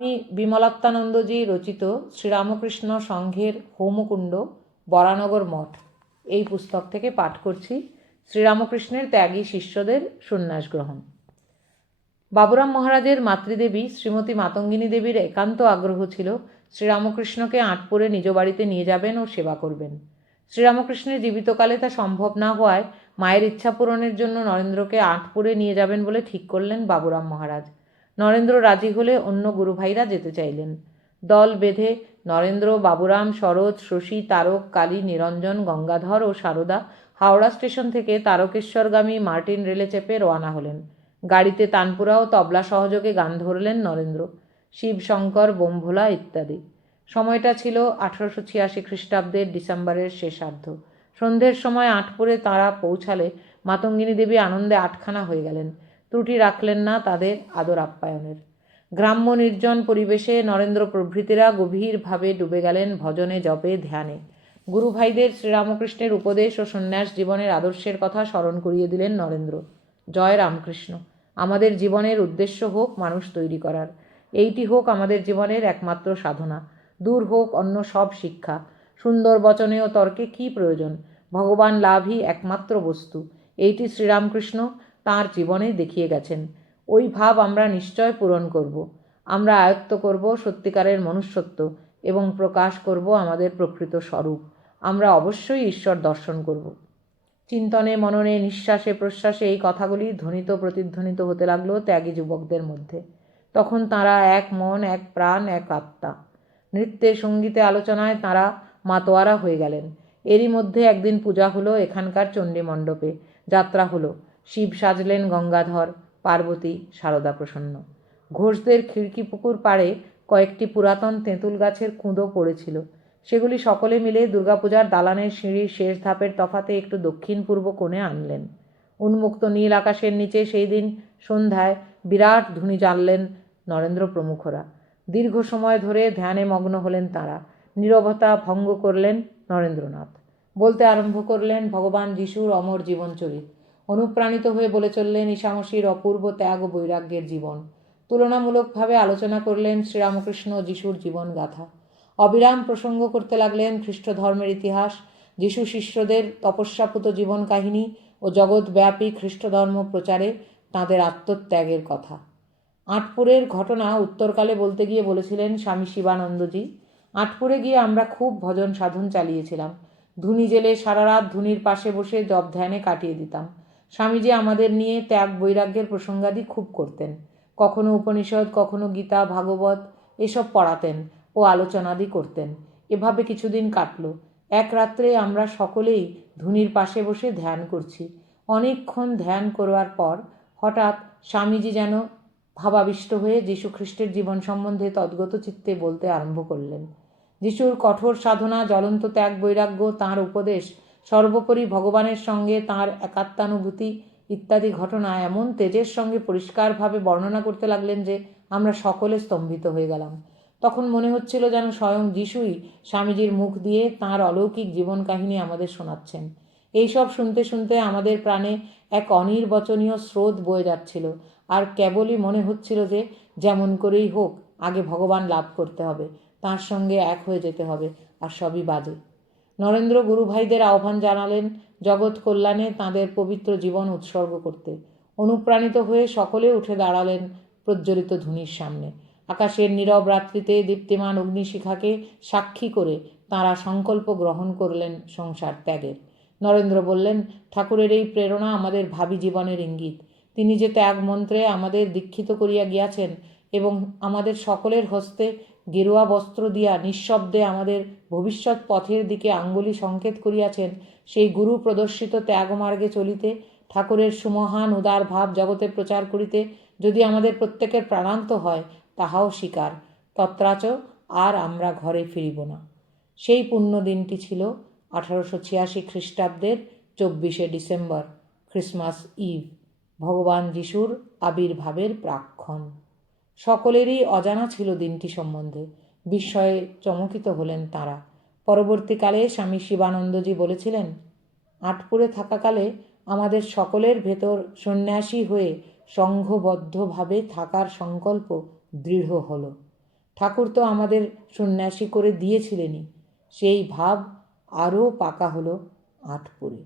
আমি বিমলাত্মানন্দজি রচিত শ্রীরামকৃষ্ণ সংঘের হোমকুণ্ড বরানগর মঠ এই পুস্তক থেকে পাঠ করছি। শ্রীরামকৃষ্ণের ত্যাগী শিষ্যদের সন্ন্যাস গ্রহণ। বাবুরাম মহারাজের মাতৃদেবী শ্রীমতী মাতঙ্গিনী দেবীর একান্ত আগ্রহ ছিল শ্রীরামকৃষ্ণকে আঁটপুরে নিজ বাড়িতে নিয়ে যাবেন ও সেবা করবেন। শ্রীরামকৃষ্ণের জীবিতকালে তা সম্ভব না হওয়ায় মায়ের ইচ্ছা পূরণের জন্য নরেন্দ্রকে আঁটপুরে নিয়ে যাবেন বলে ঠিক করলেন বাবুরাম মহারাজ। নরেন্দ্র রাজি হলে অন্য গুরুভাইরা যেতে চাইলেন। দল বেঁধে নরেন্দ্র, বাবুরাম, শরৎ, শশী, তারক, কালী, নিরঞ্জন, গঙ্গাধর ও সারদা হাওড়া স্টেশন থেকে তারকেশ্বরগামী মার্টিন রেলে চেপে রওনা হলেন। গাড়িতে তানপুরা ও তবলা সহযোগে গান ধরলেন নরেন্দ্র, শিবশঙ্কর, বোমভোলা ইত্যাদি। সময়টা ছিল 1886 খ্রিস্টাব্দের ডিসেম্বরের শেষার্ধ। সন্ধ্যের সময় আঁটপুরে তাঁরা পৌঁছালে মাতঙ্গিনী দেবী আনন্দে আটখানা হয়ে গেলেন। ত্রুটি রাখলেন না তাদের আদর আপ্যায়নের। গ্রাম্য নির্জন পরিবেশে নরেন্দ্র প্রভৃতিরা গভীরভাবে ডুবে গেলেন ভজনে, জপে, ধ্যানে। গুরুভাইদের শ্রীরামকৃষ্ণের উপদেশ ও সন্ন্যাস জীবনের আদর্শের কথা স্মরণ করিয়ে দিলেন নরেন্দ্র। জয় রামকৃষ্ণ। আমাদের জীবনের উদ্দেশ্য হোক মানুষ তৈরি করার। এইটি হোক আমাদের জীবনের একমাত্র সাধনা। দূর হোক অন্য সব শিক্ষা। সুন্দর বচনে ও তর্কে কী প্রয়োজন? ভগবান লাভই একমাত্র বস্তু। এইটি শ্রীরামকৃষ্ণ তাঁর জীবনে দেখিয়ে গেছেন। ওই ভাব আমরা নিশ্চয় পূরণ করব। আমরা আয়ত্ত করব সত্যিকারের মনুষ্যত্ব এবং প্রকাশ করব আমাদের প্রকৃত স্বরূপ। আমরা অবশ্যই ঈশ্বর দর্শন করব। চিন্তনে, মননে, নিঃশ্বাসে, প্রশ্বাসে এই কথাগুলি ধ্বনিত প্রতিধ্বনিত হতে লাগলো ত্যাগী যুবকদের মধ্যে। তখন তাঁরা এক মন, এক প্রাণ, এক আত্মা। নৃত্যে, সঙ্গীতে, আলোচনায় তাঁরা মাতোয়ারা হয়ে গেলেন। এরই মধ্যে একদিন পূজা হলো এখানকার চণ্ডী মণ্ডপে। যাত্রা হলো। শিব সাজলেন গঙ্গাধর, পার্বতী সারদা প্রসন্ন। ঘোষদের খিড়কি পুকুর পাড়ে কয়েকটি পুরাতন তেঁতুল গাছের কুঁদো পড়েছিল। সেগুলি সকলে মিলে দুর্গাপূজার দালানের সিঁড়ির শেষ ধাপের তফাতে একটু দক্ষিণ পূর্ব কোণে আনলেন। উন্মুক্ত নীল আকাশের নিচে সেই দিন সন্ধ্যায় বিরাট ধুনি জ্বাললেন নরেন্দ্র প্রমুখরা। দীর্ঘ সময় ধরে ধ্যানে মগ্ন হলেন তাঁরা। নীরবতা ভঙ্গ করলেন নরেন্দ্রনাথ। বলতে আরম্ভ করলেন ভগবান যিশুর অমর জীবনচরিত। অনুপ্রাণিত হয়ে বলে চললেন ঈশামসীর অপূর্ব ত্যাগ ও বৈরাগ্যের জীবন। তুলনামূলকভাবে আলোচনা করলেন শ্রীরামকৃষ্ণ ও যিশুর জীবনগাথা। অবিরাম প্রসঙ্গ করতে লাগলেন খ্রিস্ট ধর্মের ইতিহাস, যিশু শিষ্যদের তপস্যাপুত জীবন কাহিনী ও জগৎব্যাপী খ্রিস্টধর্ম প্রচারে তাঁদের আত্মত্যাগের কথা। আঁটপুরের ঘটনা উত্তরকালে বলতে গিয়ে বলেছিলেন স্বামী শিবানন্দজি, আঁটপুরে গিয়ে আমরা খুব ভজন সাধন চালিয়েছিলাম। ধুনি জেলে সারা রাত ধুনির পাশে বসে জপ ধ্যানে কাটিয়ে দিতাম। স্বামীজি আমাদের নিয়ে ত্যাগ বৈরাগ্যের প্রসঙ্গাদি খুব করতেন। কখনো উপনিষদ, কখনো গীতা, ভাগবত এসব পড়াতেন ও আলোচনাদি করতেন। এভাবে কিছুদিন কাটল। এক রাত্রে আমরা সকলেই ধুনির পাশে বসে ধ্যান করছি। অনেকক্ষণ ধ্যান করবার পর হঠাৎ স্বামীজি যেন ভাবাবিষ্ট হয়ে যীশুখ্রিস্টের জীবন সম্বন্ধে তদ্গত চিত্তে বলতে আরম্ভ করলেন। যিশুর কঠোর সাধনা, জ্বলন্ত ত্যাগ বৈরাগ্য, তাঁর উপদেশ, সর্বোপরি ভগবানের সঙ্গে তাঁর একাত্মানুভূতি ইত্যাদি ঘটনা এমন তেজের সঙ্গে পরিষ্কারভাবে বর্ণনা করতে লাগলেন যে আমরা সকলে স্তম্ভিত হয়ে গেলাম। তখন মনে হচ্ছিল যেন স্বয়ং যিশুই স্বামীজির মুখ দিয়ে তাঁর অলৌকিক জীবন কাহিনী আমাদের শোনাচ্ছেন। এইসব শুনতে শুনতে আমাদের প্রাণে এক অনির্বচনীয় স্রোত বয়ে যাচ্ছিল, আর কেবলই মনে হচ্ছিল যে যেমন করেই হোক আগে ভগবান লাভ করতে হবে, তাঁর সঙ্গে এক হয়ে যেতে হবে, আর সবই বাজে। নরেন্দ্র গুরুভাইদের আহ্বান জানালেন জগৎ কল্যাণে তাঁদের পবিত্র জীবন উৎসর্গ করতে। অনুপ্রাণিত হয়ে সকলে উঠে দাঁড়ালেন প্রজ্বলিত ধুনির সামনে। আকাশের নীরব রাত্রিতে দীপ্তিমান অগ্নিশিখাকে সাক্ষী করে তাঁরা সংকল্প গ্রহণ করলেন সংসার ত্যাগের। নরেন্দ্র বললেন, ঠাকুরের এই প্রেরণা আমাদের ভাবী জীবনের ইঙ্গিত। তিনি যে ত্যাগ মন্ত্রে আমাদের দীক্ষিত করিয়া গিয়াছেন এবং আমাদের সকলের হস্তে গেরুয়া বস্ত্র দিয়া নিঃশব্দে আমাদের ভবিষ্যৎ পথের দিকে আঙ্গুলি সংকেত করিয়াছেন, সেই গুরু প্রদর্শিত ত্যাগমার্গে চলিতে, ঠাকুরের সুমহান উদার ভাব জগতে প্রচার করিতে যদি আমাদের প্রত্যেকের প্রাণান্ত হয়, তাহাও স্বীকার। তত্রাচ আর আমরা ঘরে ফিরিব না। সেই পুণ্য দিনটি ছিল 1886 খ্রিস্টাব্দের 24শে ডিসেম্বর, ক্রিসমাস ইভ, ভগবান যিশুর আবির্ভাবের প্রাক্ক্ষণ। সকলেরই অজানা ছিল দিনটি সম্বন্ধে। বিস্ময়ে চমকিত হলেন তাঁরা। পরবর্তীকালে স্বামী শিবানন্দজি বলেছিলেন, আঁটপুরে থাকাকালে আমাদের সকলের ভেতর সন্ন্যাসী হয়ে সংঘবদ্ধভাবে থাকার সংকল্প দৃঢ় হল। ঠাকুর তো আমাদের সন্ন্যাসী করে দিয়েছিলেনই, সেই ভাব আরও পাকা হলো 8 পরে।